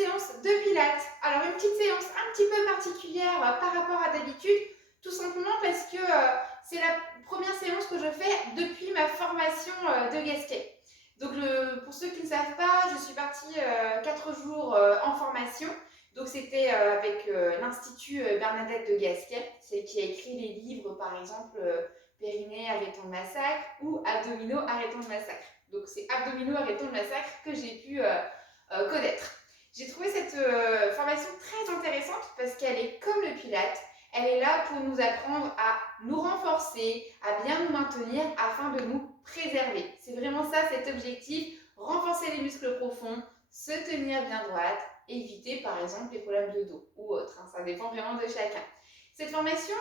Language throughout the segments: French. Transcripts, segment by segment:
séance de pilates. Alors une petite séance un petit peu particulière par rapport à d'habitude, tout simplement parce que c'est la première séance que je fais depuis ma formation de Gasquet. Donc pour ceux qui ne savent pas, je suis partie 4 jours en formation. Donc c'était avec l'Institut Bernadette de Gasquet, celle qui a écrit les livres par exemple Périnée, arrêtons le massacre ou Abdominaux, arrêtons le massacre. Donc c'est Abdominaux, arrêtons le massacre que j'ai pu connaître. J'ai trouvé cette formation très intéressante parce qu'elle est comme le Pilates. Elle est là pour nous apprendre à nous renforcer, à bien nous maintenir afin de nous préserver. C'est vraiment ça cet objectif, renforcer les muscles profonds, se tenir bien droite, éviter par exemple les problèmes de dos ou autres. Ça dépend vraiment de chacun. Cette formation,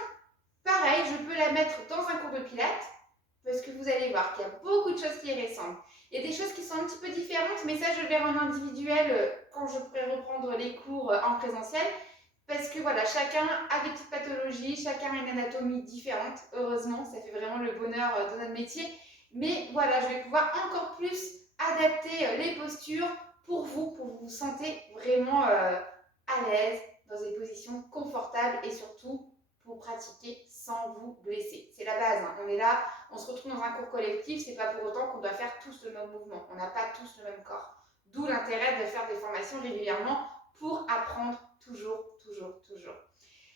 pareil, je peux la mettre dans un cours de Pilates parce que vous allez voir qu'il y a beaucoup de choses qui y ressemblent. Il y a des choses qui sont un petit peu différentes, mais ça je vais en individuel quand je pourrai reprendre les cours en présentiel. Parce que voilà, chacun a des petites pathologies, chacun a une anatomie différente. Heureusement, ça fait vraiment le bonheur de notre métier. Mais voilà, je vais pouvoir encore plus adapter les postures pour vous sentez vraiment à l'aise, dans des positions confortables et surtout pour pratiquer sans vous blesser. C'est la base, hein. On est là, on se retrouve dans un cours collectif, c'est pas pour autant qu'on doit faire tous le même mouvement. On n'a pas tous le même corps. D'où l'intérêt de faire des formations régulièrement pour apprendre toujours.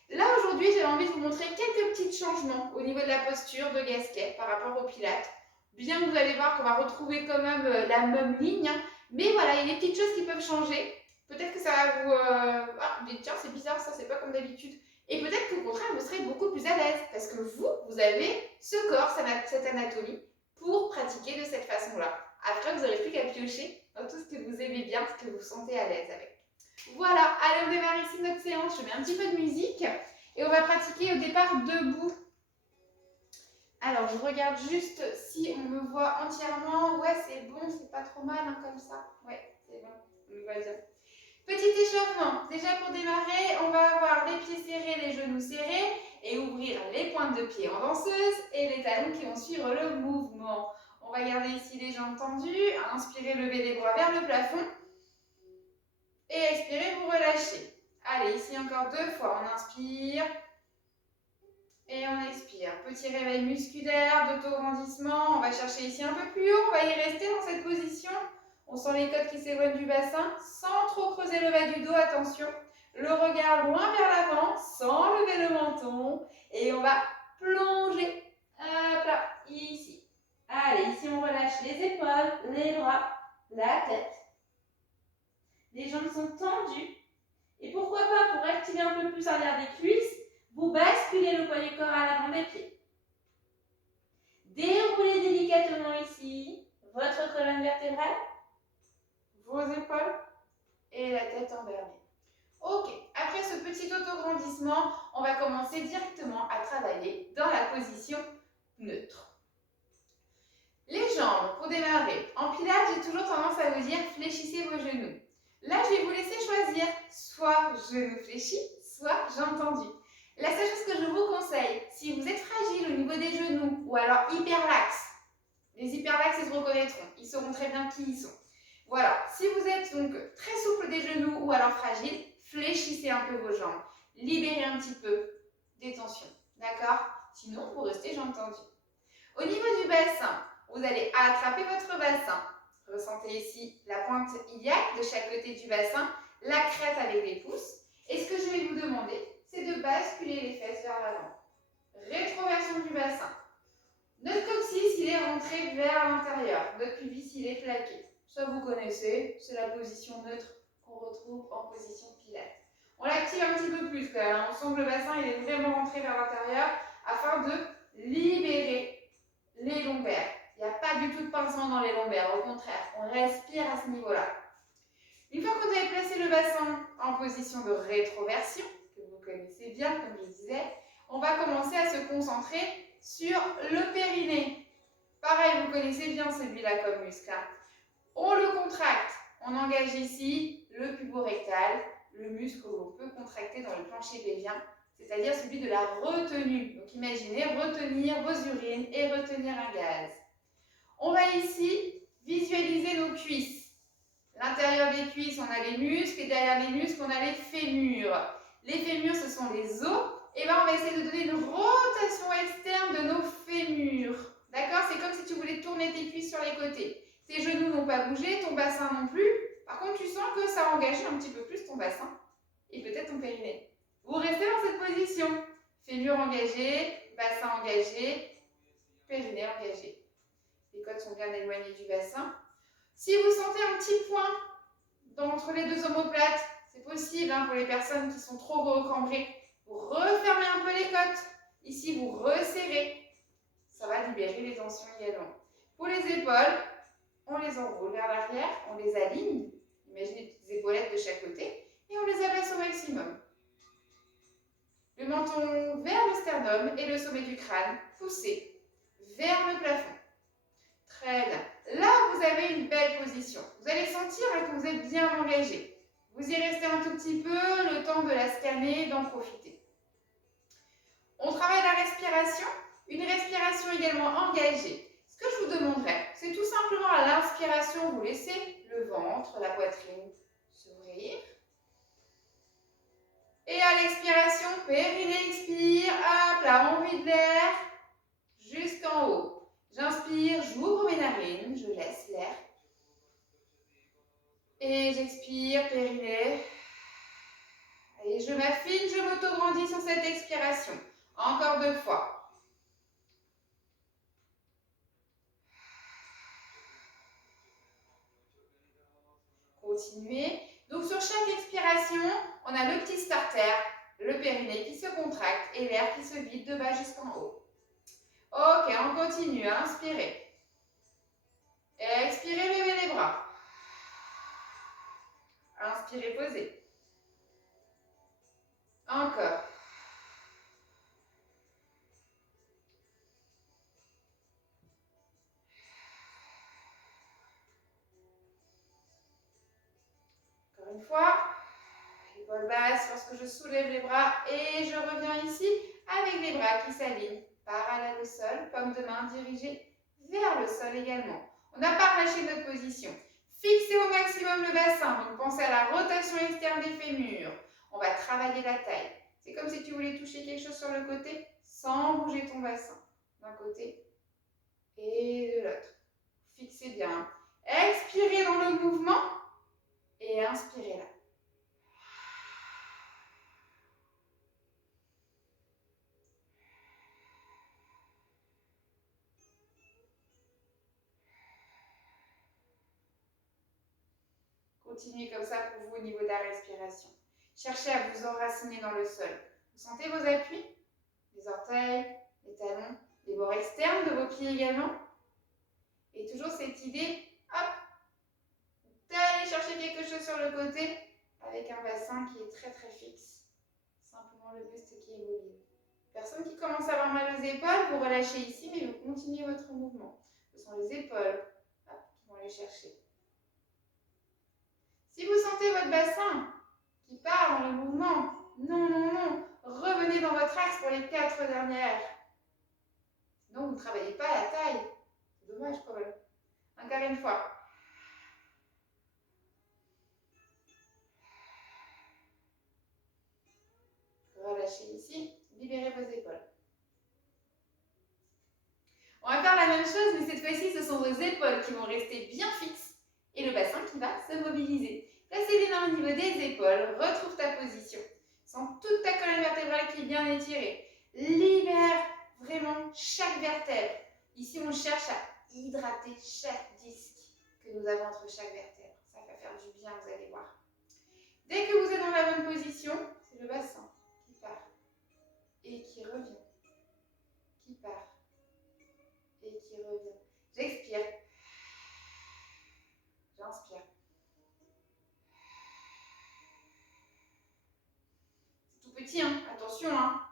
Là, aujourd'hui, j'avais envie de vous montrer quelques petits changements au niveau de la posture de Gasquet par rapport au Pilates. Bien que vous allez voir qu'on va retrouver quand même la même ligne, hein, mais voilà, il y a des petites choses qui peuvent changer. Peut-être que ça va vous dire, tiens, c'est bizarre, ça, c'est pas comme d'habitude. Et peut-être qu'au contraire, vous serez beaucoup plus à l'aise parce que vous avez ce corps, cette anatomie pour pratiquer de cette façon-là. Après, vous n'aurez plus qu'à piocher dans tout ce que vous aimez bien, ce que vous sentez à l'aise avec. Voilà, allez, on démarre ici notre séance. Je mets un petit peu de musique et on va pratiquer au départ debout. Alors, je regarde juste si on me voit entièrement. Ouais, c'est bon, c'est pas trop mal hein, comme ça. Ouais, c'est bon, on me voit bien. Petit échauffement. Déjà pour démarrer, on va avoir les pieds serrés, les genoux serrés et ouvrir les pointes de pied en danseuse et les talons qui vont suivre le mouvement. On va garder ici les jambes tendues. Inspirez, levez les bras vers le plafond. Et expirez, vous relâchez. Allez, ici encore 2 fois. On inspire. Et on expire. Petit réveil musculaire, d'auto-grandissement. On va chercher ici un peu plus haut. On va y rester dans cette position. On sent les côtes qui s'éloignent du bassin sans trop creuser le bas du dos. Attention. Le regard loin vers l'avant sans lever le menton. Et on va plonger. Hop là, ici. Allez, ici on relâche les épaules, les bras, la tête. Les jambes sont tendues. Et pourquoi pas, pour activer un peu plus l'arrière des cuisses, vous basculez le poids du corps à l'avant des pieds. Déroulez délicatement ici votre colonne vertébrale, vos épaules et la tête envers lui. Ok, après ce petit autograndissement, on va commencer directement à travailler dans la position neutre. Les jambes, pour démarrer. En pilates, j'ai toujours tendance à vous dire fléchissez vos genoux. Là, je vais vous laisser choisir soit genoux fléchis, soit jambes tendues. La seule chose que je vous conseille, si vous êtes fragile au niveau des genoux ou alors hyperlaxe, les hyperlaxes, ils se reconnaîtront, ils sauront très bien qui ils sont. Voilà, si vous êtes donc très souple des genoux ou alors fragile, fléchissez un peu vos jambes. Libérez un petit peu des tensions, d'accord? Sinon, vous restez jambes tendues. Au niveau du bassin, vous allez attraper votre bassin. Ressentez ici la pointe iliaque de chaque côté du bassin, la crête avec les pouces. Et ce que je vais vous demander, c'est de basculer les fesses vers l'avant. Rétroversion du bassin. Notre coccyx, il est rentré vers l'intérieur. Notre pubis, il est plaqué. Ça, vous connaissez, c'est la position neutre qu'on retrouve en position pilates. On l'active un petit peu plus quand même. On sent que le bassin, il est vraiment rentré vers l'intérieur afin de libérer les lombaires. Il n'y a pas du tout de pincement dans les lombaires, au contraire, on respire à ce niveau-là. Une fois que vous avez placé le bassin en position de rétroversion, que vous connaissez bien, comme je disais, on va commencer à se concentrer sur le périnée. Pareil, vous connaissez bien celui-là comme muscle. On le contracte, on engage ici le puborectal, le muscle que l'on peut contracter dans le plancher pelvien, c'est-à-dire celui de la retenue. Donc imaginez retenir vos urines et retenir un gaz. On va ici visualiser nos cuisses. L'intérieur l'intérieur des cuisses, on a les muscles et derrière les muscles, on a les fémurs. Les fémurs, ce sont les os. Et bien, on va essayer de donner une rotation externe de nos fémurs. D'accord? C'est comme si tu voulais tourner tes cuisses sur les côtés. Tes genoux n'ont pas bougé, ton bassin non plus. Par contre, tu sens que ça a engagé un petit peu plus ton bassin et peut-être ton périnée. Vous restez dans cette position. Fémur engagé, bassin engagé, périnée engagé. Les côtes sont bien éloignées du bassin. Si vous sentez un petit point entre les deux omoplates, c'est possible hein, pour les personnes qui sont trop recambrées. Vous refermez un peu les côtes. Ici, vous resserrez. Ça va libérer les tensions également. Pour les épaules, on les enroule vers l'arrière, on les aligne. Imaginez des petites épaulettes de chaque côté et on les abaisse au maximum. Le menton vers le sternum et le sommet du crâne poussé vers le plafond. Très bien. Là, vous avez une belle position. Vous allez sentir que vous êtes bien engagé. Vous y restez un tout petit peu, le temps de la scanner, d'en profiter. On travaille la respiration, une respiration également engagée. Ce que je vous demanderais, c'est tout simplement à l'inspiration, vous laissez le ventre, la poitrine s'ouvrir. Et à l'expiration, périnée expire, hop là, on vide l'air jusqu'en haut. J'inspire, j'ouvre mes narines, je laisse l'air. Et j'expire, périnée. Et je m'affine, je m'auto-grandis sur cette expiration. Encore 2 fois. Continuez. Donc sur chaque expiration, on a le petit starter, le périnée qui se contracte et l'air qui se vide de bas jusqu'en haut. Ok, on continue. Inspirez. Expirez, levez les bras. Inspirez, posez. Encore. Encore une fois. Épaule basse lorsque je soulève les bras et je reviens ici avec les bras qui s'alignent. Parallèle au sol, paume de main dirigée vers le sol également. On n'a pas relâché notre position. Fixez au maximum le bassin, donc pensez à la rotation externe des fémurs. On va travailler la taille. C'est comme si tu voulais toucher quelque chose sur le côté sans bouger ton bassin. D'un côté et de l'autre. Fixez bien. Expirez dans le mouvement et inspirez là. Continuez comme ça pour vous au niveau de la respiration. Cherchez à vous enraciner dans le sol. Vous sentez vos appuis? Les orteils, les talons, les bords externes de vos pieds également. Et toujours cette idée, hop, d'aller chercher quelque chose sur le côté avec un bassin qui est très très fixe. Simplement le buste qui est immobile. Personne qui commence à avoir mal aux épaules, vous relâchez ici, mais vous continuez votre mouvement. Ce sont les épaules hop, qui vont aller chercher. Si vous sentez votre bassin qui part dans le mouvement, non, non, non, revenez dans votre axe pour les 4 dernières. Sinon, vous ne travaillez pas la taille. C'est dommage quand même. Encore une fois. Relâchez ici, libérez vos épaules. On va faire la même chose, mais cette fois-ci, ce sont vos épaules qui vont rester bien fixes et le bassin qui va se mobiliser. Placez les mains au niveau des épaules, retrouve ta position. Sens toute ta colonne vertébrale qui est bien étirée. Libère vraiment chaque vertèbre. Ici, on cherche à hydrater chaque disque que nous avons entre chaque vertèbre. Ça va faire du bien, vous allez voir. Dès que vous êtes dans la bonne position, c'est le bassin qui part et qui revient, qui part et qui revient. J'expire. J'inspire. C'est tout petit, hein. Attention, hein.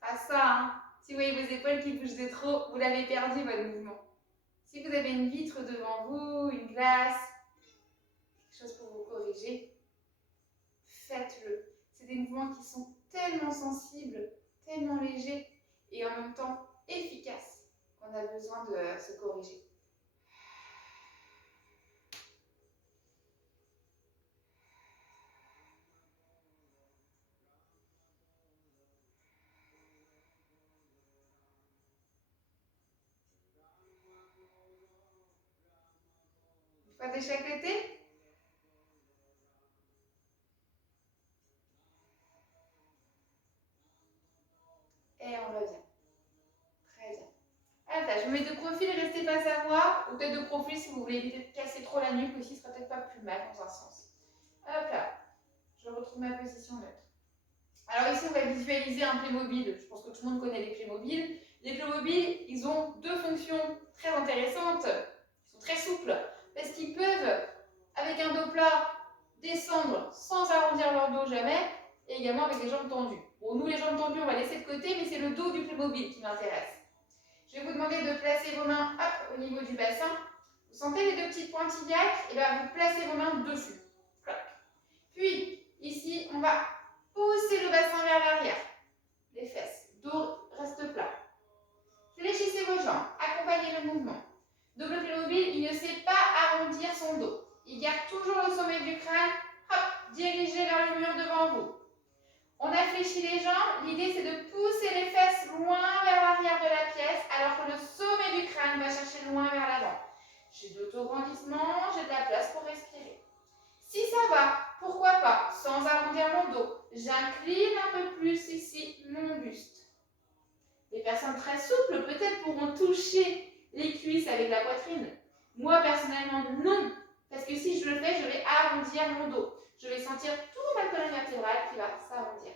Pas ça, hein. Si vous voyez vos épaules qui bougent de trop, vous l'avez perdu, votre mouvement. Si vous avez une vitre devant vous, une glace, quelque chose pour vous corriger, faites-le. C'est des mouvements qui sont tellement sensibles, tellement légers et en même temps efficaces qu'on a besoin de se corriger. Une fois de chaque côté. Et on revient. Très bien. Voilà, je me mets de profil, restez face à moi. Ou peut-être de profil si vous voulez éviter de casser trop la nuque aussi, ce sera peut-être pas plus mal dans un sens. Hop là. Je retrouve ma position neutre. Alors ici, on va visualiser un Playmobil. Je pense que tout le monde connaît les Playmobil. Les Playmobil, ils ont deux fonctions très intéressantes. Ils sont très souples parce qu'ils peuvent, avec un dos plat, descendre sans arrondir leur dos jamais et également avec les jambes tendues. Bon, nous, les jambes tendues, on va laisser de côté, mais c'est le dos du Playmobil qui m'intéresse. Je vais vous demander de placer vos mains hop, au niveau du bassin. Vous sentez les deux petites pointillacs, et bien vous placez vos mains dessus. Puis, ici, on va pousser le bassin vers l'arrière. Les fesses, dos reste plat. Fléchissez vos jambes, accompagnez le mouvement. Donc le Playmobil, il ne sait pas arrondir son dos. Il garde toujours le sommet du crâne, hop, dirigé vers le mur devant vous. On a fléchi les jambes, l'idée c'est de pousser les fesses loin vers l'arrière de la pièce, alors que le sommet du crâne va chercher loin vers l'avant. J'ai de l'autograndissement, j'ai de la place pour respirer. Si ça va, pourquoi pas, sans arrondir mon dos, j'incline un peu plus ici mon buste. Les personnes très souples peut-être pourront toucher les cuisses avec la poitrine. Moi personnellement non, parce que si je le fais, je vais arrondir mon dos. Je vais sentir toute ma colonne vertébrale qui va s'arrondir.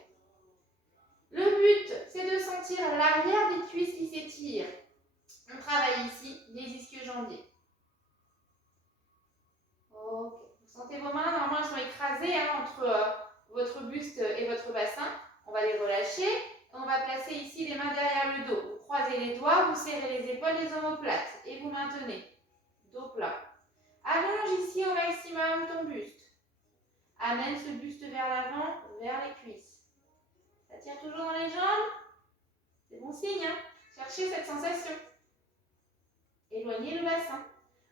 Le but, c'est de sentir l'arrière des cuisses qui s'étirent. On travaille ici les ischio-jambiers. Ok. Vous sentez vos mains, normalement elles sont écrasées entre votre buste et votre bassin. On va les relâcher. On va placer ici les mains derrière le dos. Vous croisez les doigts, vous serrez les épaules, les omoplates et vous maintenez. Dos plat. Allonge ici au maximum ton buste. Amène ce buste vers l'avant, vers les cuisses. Ça tire toujours dans les jambes. C'est bon signe, hein? Cherchez cette sensation. Éloignez le bassin.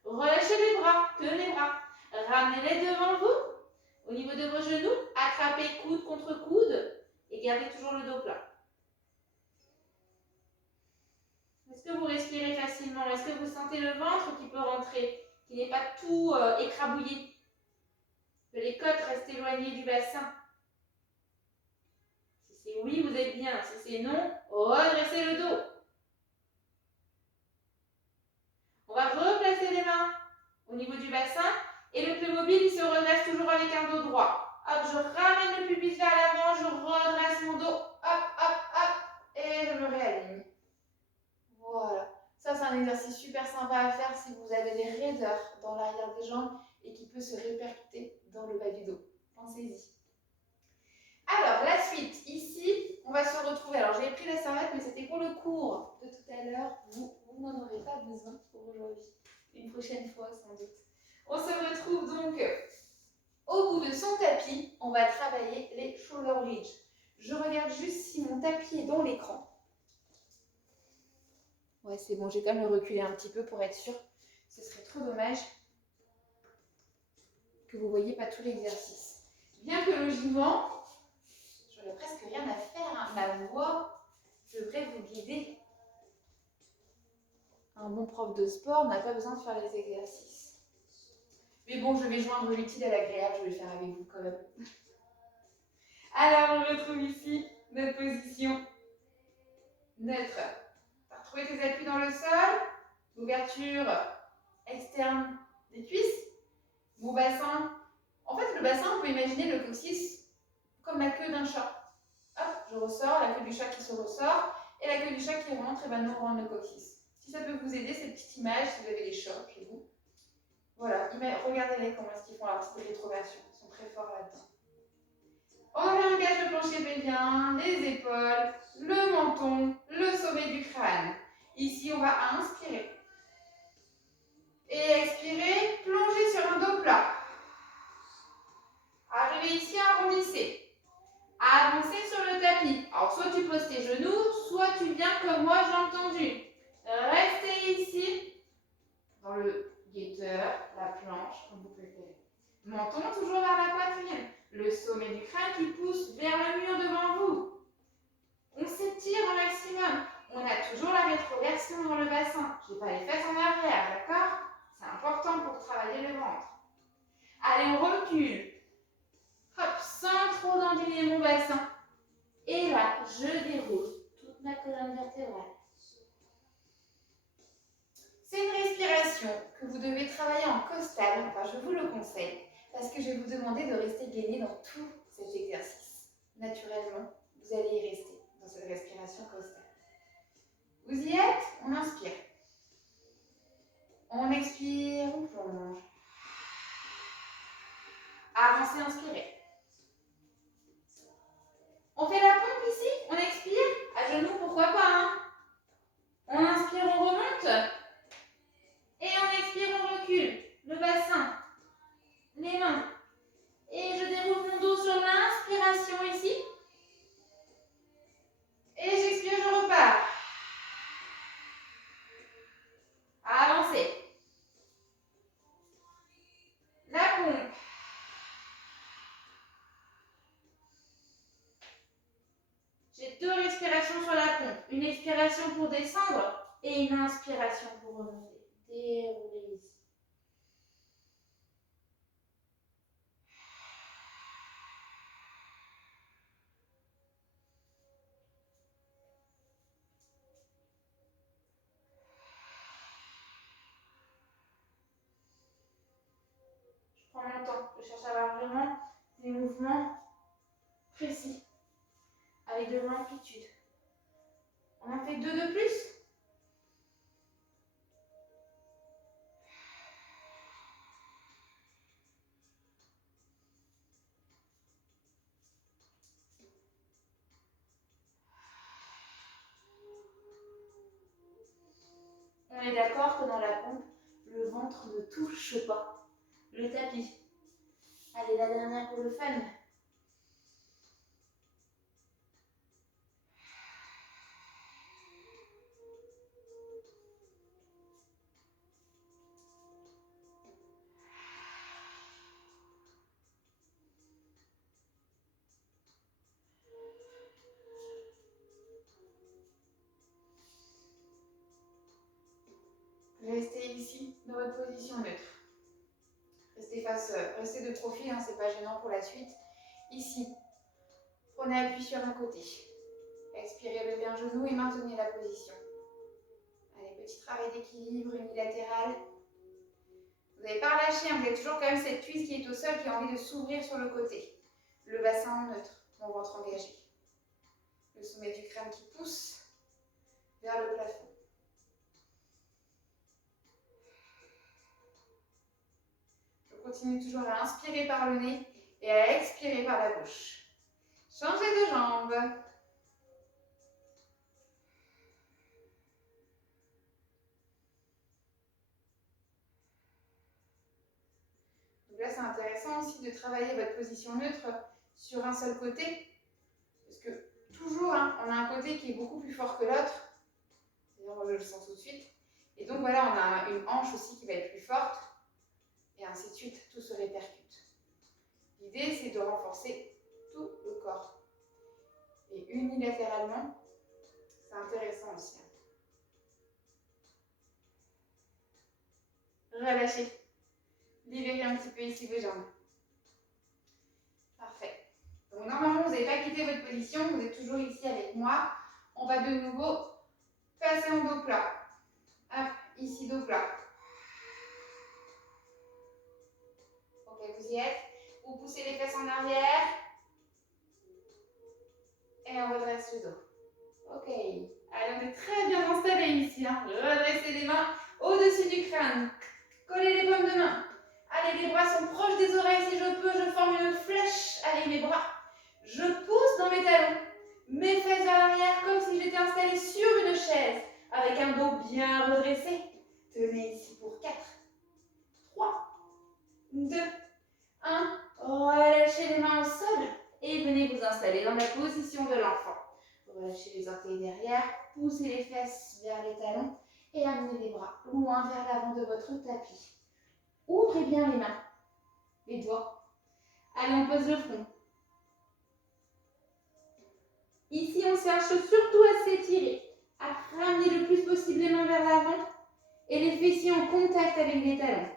Relâchez les bras, que les bras. Ramenez-les devant vous. Au niveau de vos genoux, attrapez coude contre coude et gardez toujours le dos plat. Est-ce que vous respirez facilement? Est-ce que vous sentez le ventre qui peut rentrer, qui n'est pas tout écrabouillé? Que les côtes restent éloignées du bassin. Si c'est oui, vous êtes bien. Si c'est non, redressez le dos. On va replacer les mains au niveau du bassin et le Playmobil il se redresse toujours avec un dos droit. Hop, je ramène le pubis vers l'avant, je redresse mon dos. Hop, hop, hop, et je me réaligne. Voilà. Ça, c'est un exercice super sympa à faire si vous avez des raideurs dans l'arrière des jambes et qui peut se répercuter dans le bas du dos. Pensez-y. Alors, la suite. Ici, on va se retrouver. Alors, j'ai pris la serviette, mais c'était pour le cours de tout à l'heure. Vous n'en aurez pas besoin pour aujourd'hui. Une prochaine fois, sans doute. On se retrouve donc au bout de son tapis. On va travailler les shoulder bridge. Je regarde juste si mon tapis est dans l'écran. Ouais, c'est bon, j'ai quand même le reculer un petit peu pour être sûre. Ce serait trop dommage que vous ne voyez pas tout l'exercice. Bien que logiquement, j'aurais presque rien à faire. Hein. Ma voix devrait vous guider. Un bon prof de sport n'a pas besoin de faire les exercices. Mais bon, je vais joindre l'utile à l'agréable, je vais le faire avec vous quand même. Alors, on retrouve ici notre position neutre. Retrouvez tes appuis dans le sol, ouverture externe des cuisses, mon bassin. En fait, le bassin, on peut imaginer le coccyx comme la queue d'un chat. Hop, je ressors, la queue du chat qui se ressort, et la queue du chat qui rentre et va nous rendre le coccyx. Si ça peut vous aider, cette petite image, si vous avez des chats chez vous. Voilà, regardez-les comment est-ce qu'ils font leur petite rétroversion. Ils sont très forts là-dedans. On engage le plancher pelvien, les épaules, le menton, le sommet du crâne. Ici, on va inspirer. Et expirer, plonger sur un dos plat. Arrivez ici, arrondissez. Avancez sur le tapis. Alors, soit tu poses tes genoux, soit tu viens comme moi, j'ai entendu. Restez ici, dans le guetteur, la planche, comme vous préférez. Menton toujours vers la poitrine. Le sommet du crâne qui pousse vers le mur devant vous. On s'étire au maximum. On a toujours la rétroversion dans le bassin. Je n'ai pas les fesses en arrière, d'accord? C'est important pour travailler le ventre. Allez, on recule. Hop, sans trop incliner mon bassin. Et là, je déroule toute ma colonne vertébrale. C'est une respiration que vous devez travailler en costal, enfin je vous le conseille, parce que je vais vous demander de rester gainé dans tout cet exercice. Naturellement, vous allez y rester dans cette respiration costale. Vous y êtes? On inspire. On expire, on plonge. Avancez, inspirez. On fait la pompe ici, on expire, à genoux, pourquoi pas, hein? On inspire, on remonte. Et on expire, on recule. Le bassin, les mains. Et je déroule mon dos sur l'inspiration ici. Et j'expire, je repars. Avancez. La pompe. J'ai deux respirations sur la pompe. Une expiration pour descendre et une inspiration pour remonter. Déroulez ici. Je prends mon temps. Je cherche à avoir vraiment des mouvements précis, avec de l'amplitude. On en fait deux de plus. On est d'accord que dans la pompe, le ventre ne touche pas le tapis. Allez, la dernière pour le fun. Restez ici, dans votre position neutre. Restez de profil, hein, c'est pas gênant pour la suite. Ici, prenez appui sur un côté. Expirez, levez un genou et maintenez la position. Allez, petit travail d'équilibre unilatéral. Vous n'avez pas relâché, hein, vous avez toujours quand même cette cuisse qui est au sol, qui a envie de s'ouvrir sur le côté. Le bassin en neutre, mon ventre engagé. Le sommet du crâne qui pousse vers le plafond. Je continue toujours à inspirer par le nez et à expirer par la bouche. Changez de jambe. Donc là, c'est intéressant aussi de travailler votre position neutre sur un seul côté. Parce que toujours, hein, on a un côté qui est beaucoup plus fort que l'autre. D'ailleurs, moi, je le sens tout de suite. Et donc voilà, on a une hanche aussi qui va être plus forte. Et ainsi de suite, tout se répercute. L'idée, c'est de renforcer tout le corps. Et unilatéralement, c'est intéressant aussi. Relâchez. Libérez un petit peu ici vos jambes. Parfait. Donc normalement, vous n'avez pas quitté votre position, vous êtes toujours ici avec moi. On va de nouveau passer en dos plat. Hop, ici dos plat. Ok, vous y êtes. Vous poussez les fesses en arrière. Et on redresse le dos. Ok. Allez, on est très bien installé ici. Hein. Redressez les mains au-dessus du crâne. Collez les paumes de main. Allez, les bras sont proches des oreilles si je peux. Je forme une flèche. Allez, mes bras. Je pousse dans mes talons. Mes fesses vers l'arrière comme si j'étais installée sur une chaise. Avec un dos bien redressé. Tenez ici pour 4, 3, 2, 1. Relâchez les mains au sol. Et venez vous installer dans la position de l'enfant. Relâchez les orteils derrière. Poussez les fesses vers les talons. Et amenez les bras loin vers l'avant de votre tapis. Ouvrez bien les mains, les doigts. Allez, on pose le front. Ici, on cherche surtout à s'étirer, à ramener le plus possible les mains vers l'avant et les fessiers en contact avec les talons.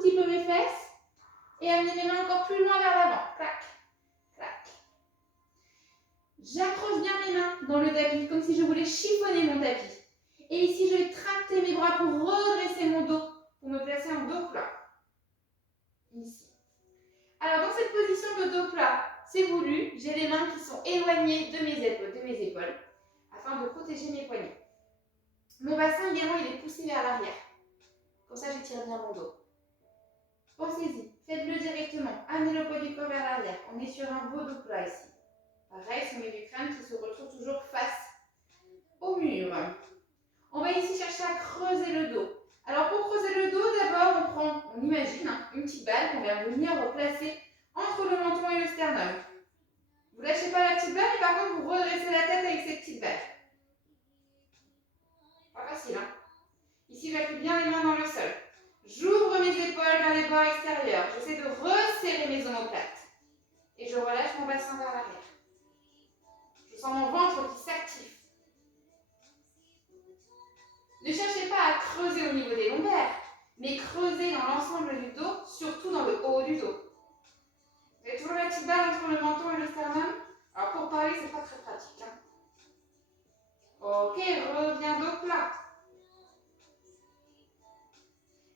petit peu mes fesses et amener mes mains encore plus loin vers l'avant. Clac, clac. J'accroche bien mes mains dans le tapis comme si je voulais chiffonner mon tapis. Et ici, je vais tracter mes bras pour redresser mon dos, pour me placer en dos plat. Ici. Alors, dans cette position de dos plat, c'est voulu, j'ai les mains qui sont éloignées de mes épaules, afin de protéger mes poignets. Mon bassin également, il est poussé vers l'arrière. Comme ça, j'étire bien mon dos. Pensez-y, faites-le directement. Amenez le poids du corps vers l'arrière. On est sur un beau dos plat ici. Pareil, sommet du crâne qui se retrouve toujours face au mur. On va ici chercher à creuser le dos. Alors pour creuser le dos, d'abord on imagine une petite balle qu'on va venir placer entre le menton et le sternum. Vous ne lâchez pas la petite balle, mais par contre vous redressez la tête avec cette petite balle. Pas facile, hein? Ici j'appuie bien les mains dans le sol. J'ouvre mes épaules vers les bords extérieurs. J'essaie de resserrer mes omoplates. Et je relâche mon bassin vers l'arrière. Je sens mon ventre qui s'active. Ne cherchez pas à creuser au niveau des lombaires, mais creusez dans l'ensemble du dos, surtout dans le haut du dos. Vous avez toujours la petite balle entre le menton et le sternum. Alors pour parler, c'est pas très pratique. Hein. Ok, reviens dos plat.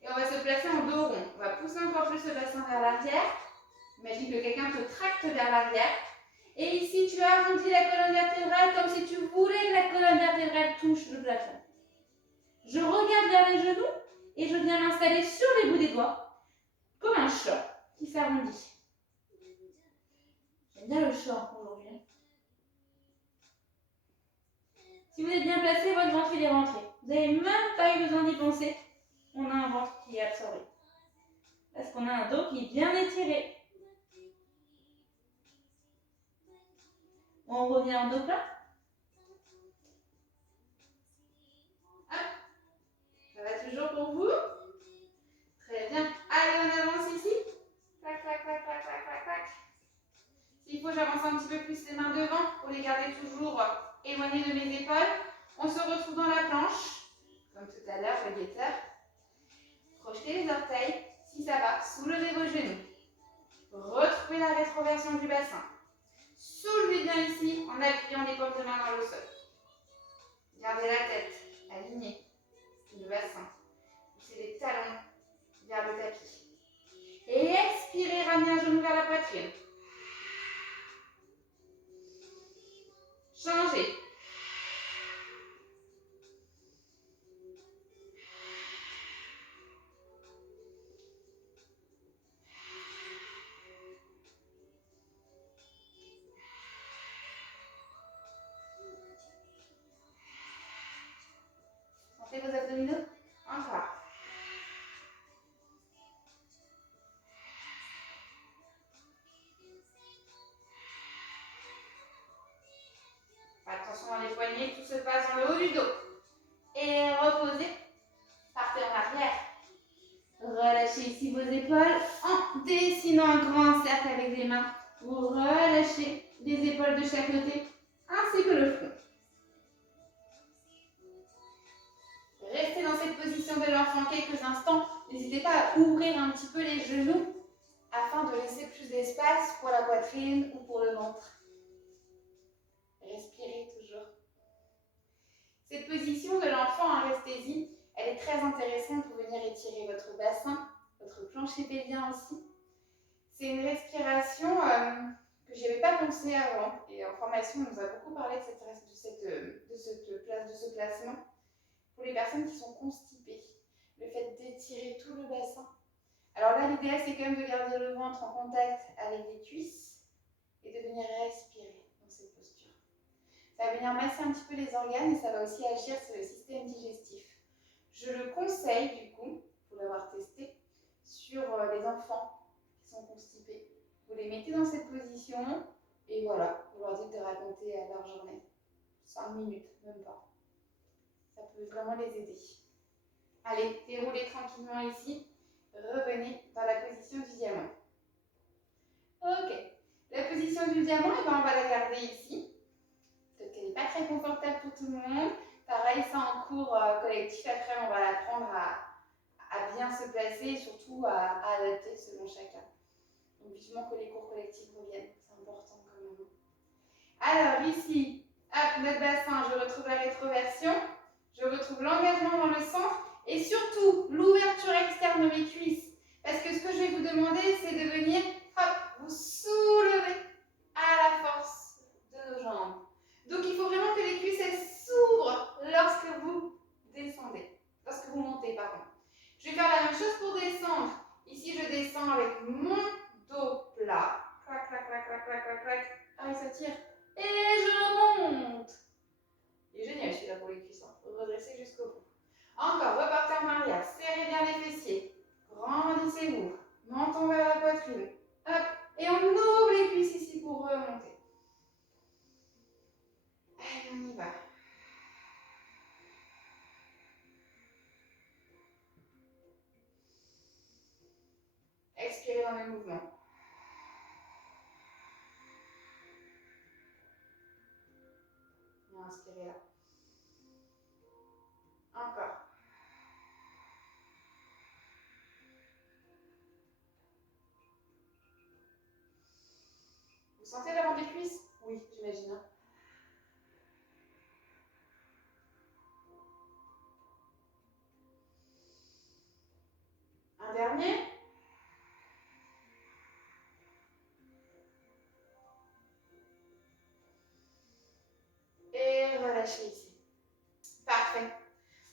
Et on va se placer en dos rond. On va pousser encore plus le bassin vers l'arrière. Imagine que quelqu'un te tracte vers l'arrière. Et ici, tu arrondis la colonne vertébrale comme si tu voulais que la colonne vertébrale touche le plafond. Je regarde vers les genoux et je viens m'installer sur les bouts des doigts, comme un chat qui s'arrondit. J'aime bien le chat aujourd'hui. Si vous êtes bien placé, votre ventre il est rentré. Vous n'avez même pas eu besoin d'y penser. On a un ventre qui est absorbé. Parce qu'on a un dos qui est bien étiré. On revient en dos plat. Ça va toujours pour vous? Très bien. Allez, on avance ici. Clac, clac, clac, clac, clac, clac, clac. S'il faut, j'avance un petit peu plus les mains devant pour les garder toujours éloignées de mes épaules. On se retrouve dans la planche, comme tout à l'heure, le guetteur. Projetez les orteils. Si ça va, soulevez vos genoux. Retrouvez la rétroversion du bassin. Soulevez bien ici en appuyant les paumes de main dans le sol. Gardez la tête alignée. Le bassin. Poussez les talons vers le tapis. Et expirez, ramenez un genou vers la poitrine. Changez. Sentez vos abdominaux? Encore. Attention dans les poignets, tout se passe dans le haut du dos. Et reposez. Partez en arrière. Relâchez ici vos épaules en dessinant un grand cercle avec les mains. Vous relâchez les épaules de chaque côté ainsi que le front. Restez dans cette position de l'enfant quelques instants. N'hésitez pas à ouvrir un petit peu les genoux afin de laisser plus d'espace pour la poitrine ou pour le ventre. Respirez toujours. Cette position de l'enfant en resthésie, elle est très intéressante pour venir étirer votre bassin, votre plancher pelvien aussi. C'est une respiration que je n'avais pas pensé avant. Et en formation, on nous a beaucoup parlé de ce placement pour les personnes qui sont constipées. Le fait d'étirer tout le bassin. Alors là, l'idéal, c'est quand même de garder le ventre en contact avec les cuisses et de venir respirer dans cette posture. Ça va venir masser un petit peu les organes et ça va aussi agir sur le système digestif. Je le conseille du coup, pour l'avoir testé, sur les enfants qui sont constipés. Vous les mettez dans cette position et voilà, vous leur dites de raconter leur journée. 5 minutes, même pas. Ça peut vraiment les aider. Allez, déroulez tranquillement ici. Revenez dans la position du diamant. Ok, la position du diamant, on va la garder ici. Peut-être qu'elle n'est pas très confortable pour tout le monde. Pareil, ça en cours collectif, après on va l'apprendre à à bien se placer et surtout à adapter selon chacun. Donc vivement que les cours collectifs reviennent, c'est important quand même. Alors ici, hop, notre bassin, je retrouve la rétroversion, je retrouve l'engagement dans le centre et surtout l'ouverture externe de mes cuisses. Parce que ce que je vais vous demander, c'est de venir, hop, vous soulever à la force de nos jambes. Donc il faut vraiment que les cuisses s'ouvrent lorsque vous descendez, lorsque vous montez, pardon. Je vais faire la même chose pour descendre. Ici, je descends avec mon dos plat. Clac, clac, clac, clac, clac, clac, clac. Ah, il s'attire. Et je remonte. Il est génial celui-là pour les cuisses. Redressez jusqu'au bout. Encore, repartez en arrière. Serrez bien les fessiers. Grandissez-vous. Menton vers la poitrine. Hop. Et on ouvre les cuisses ici pour remonter. Allez, on y va. Expirez dans le mouvement. Et inspirez là. Encore. Vous sentez l'avant des cuisses? Oui, j'imagine. Un dernier. Et relâchez ici. Parfait.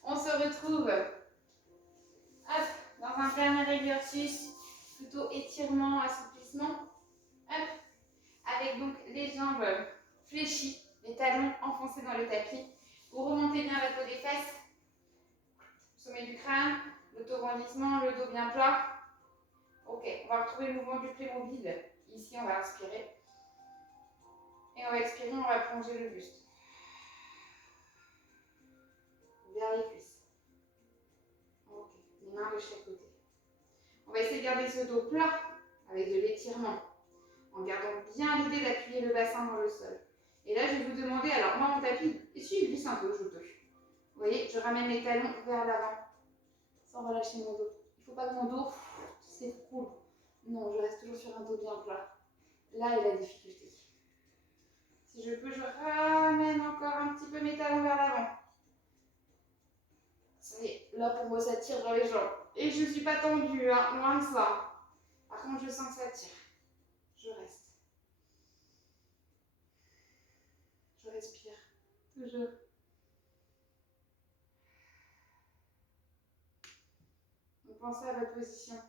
On se retrouve hop, dans un dernier exercice, plutôt étirement, assouplissement. Hop, avec donc les jambes fléchies, les talons enfoncés dans le tapis. Vous remontez bien la peau des fesses, sommet du crâne, l'autograndissement, le dos bien plat. Ok, on va retrouver le mouvement du Playmobil. Ici, on va inspirer. Et on va expirer, on va plonger le buste. Vers les cuisses. Ok, les mains de chaque côté. On va essayer de garder ce dos plat avec de l'étirement, en gardant bien l'idée d'appuyer le bassin dans le sol. Et là, je vais vous demander, alors moi, mon tapis, ici, il glisse un peu, je peux. Vous voyez, je ramène les talons vers l'avant, sans relâcher mon dos. Il ne faut pas que mon dos s'écroule. Non, je reste toujours sur un dos bien plat. Là est la difficulté. Si je peux, je ramène encore un petit peu mes talons vers l'avant. Ça y est, là pour moi ça tire dans les jambes. Et je ne suis pas tendue, hein, loin de ça. Par contre, je sens que ça tire. Je reste. Je respire. Toujours. Donc pensez à votre position.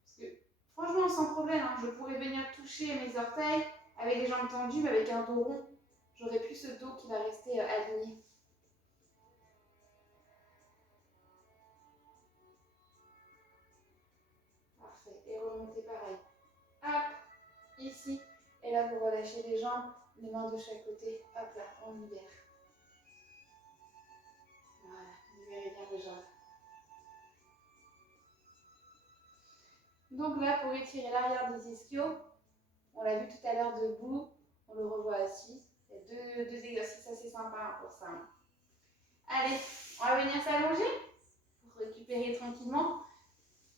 Parce que franchement, sans problème, hein, je pourrais venir toucher mes orteils avec les jambes tendues, mais avec un dos rond. J'aurai plus ce dos qui va rester aligné. Parfait. Et remontez pareil. Hop, ici. Et là, vous relâchez les jambes, les mains de chaque côté. Hop là, on libère. Voilà, libérez bien les jambes. Donc là, pour étirer l'arrière des ischios, on l'a vu tout à l'heure debout, on le revoit assis. Il y a deux exercices assez sympas pour ça. Allez, on va venir s'allonger pour récupérer tranquillement.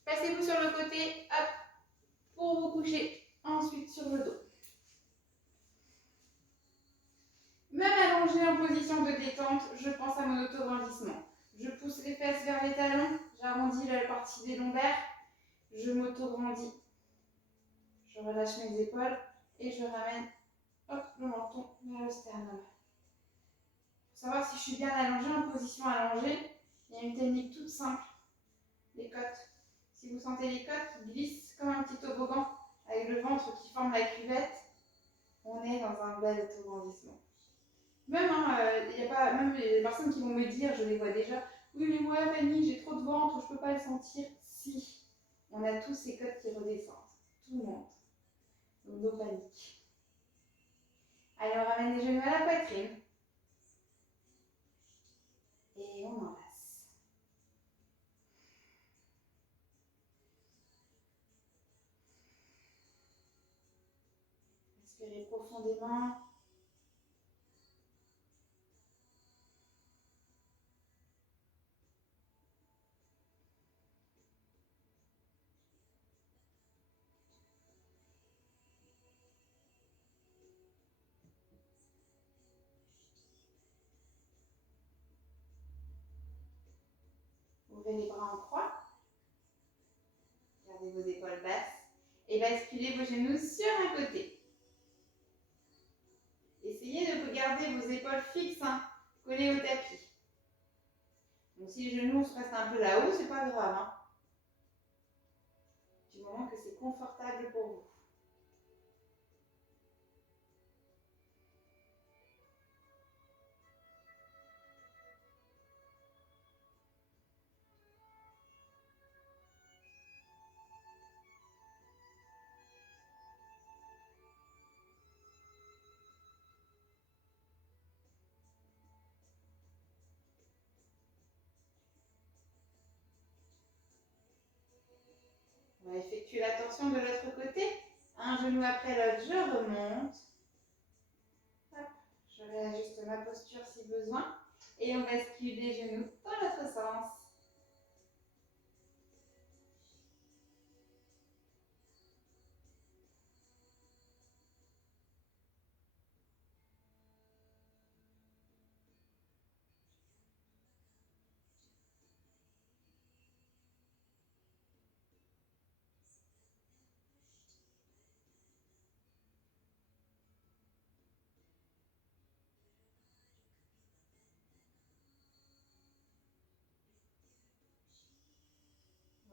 Passez-vous sur le côté, hop, pour vous coucher ensuite sur le dos. Même allongé en position de détente, je pense à mon auto-grandissement. Je pousse les fesses vers les talons, j'arrondis la partie des lombaires, je m'auto-grandis. Je relâche mes épaules et je ramène hop, le menton vers le sternum. Pour savoir si je suis bien allongée, en position allongée, il y a une technique toute simple, les côtes. Si vous sentez les côtes qui glissent comme un petit toboggan avec le ventre qui forme la cuvette, on est dans un bel auto-grandissement. Même, y a pas, même les personnes qui vont me dire, je les vois déjà, oui mais moi Fanny, j'ai trop de ventre, je ne peux pas le sentir. Si, on a tous ces côtes qui redescendent, tout le monde. Donc no panique. Allez, on ramène les genoux à la poitrine. Et on enlace. Inspirez profondément. Ouvrez les bras en croix. Gardez vos épaules basses. Et basculez vos genoux sur un côté. Essayez de garder vos épaules fixes, collées au tapis. Donc si les genoux restent un peu là-haut, c'est pas grave. Du moment que c'est confortable pour vous. On va effectuer la torsion de l'autre côté. Un genou après l'autre, je remonte. Hop, je réajuste ma posture si besoin. Et on bascule les genoux dans l'autre sens.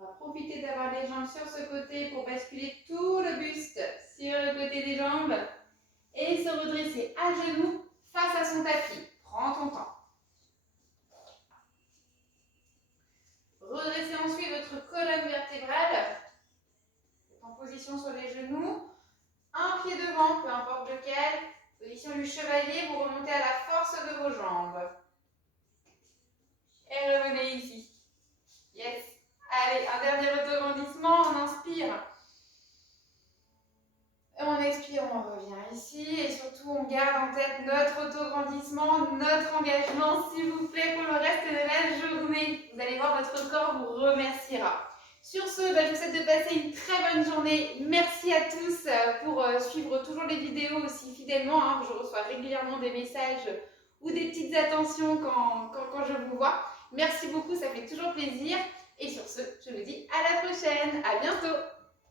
On va profiter d'avoir les jambes sur ce côté pour basculer tout le buste sur le côté des jambes et se redresser à genoux face à son tapis. Prends ton temps. Redressez ensuite votre colonne vertébrale. En position sur les genoux. Un pied devant, peu importe lequel. Position du chevalier, vous remontez à la force de vos jambes. Et revenez ici. Yes. Allez, un dernier autograndissement, on inspire. Et on expire, on revient ici. Et surtout, on garde en tête notre autograndissement, notre engagement, s'il vous plaît, pour le reste de la journée. Vous allez voir, votre corps vous remerciera. Sur ce, je vous souhaite de passer une très bonne journée. Merci à tous pour suivre toujours les vidéos aussi fidèlement. Je reçois régulièrement des messages ou des petites attentions quand je vous vois. Merci beaucoup, ça fait toujours plaisir. Et sur ce, je vous dis à la prochaine. À bientôt.